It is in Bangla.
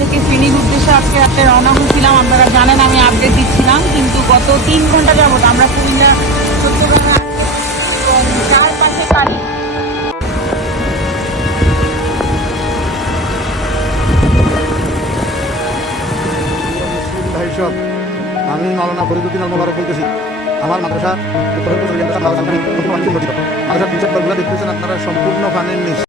থেকে ফেনীর উদ্দেশ্যে আজকে রাতে রওনা হয়েছিলাম। আপনারা জানেন আমি আপডেট দিচ্ছিলাম, কিন্তু গত 3 ঘন্টা যাবত আমরা কুমিল্লা চট্টগ্রামে চারপাশে পানি। আমি মাওলানা ফরিদুদ্দিন আল মোবারক বলতেছি। আমার মাদ্রাসা মাদ্রাসার আপনারা সম্পূর্ণ পানির নিচ।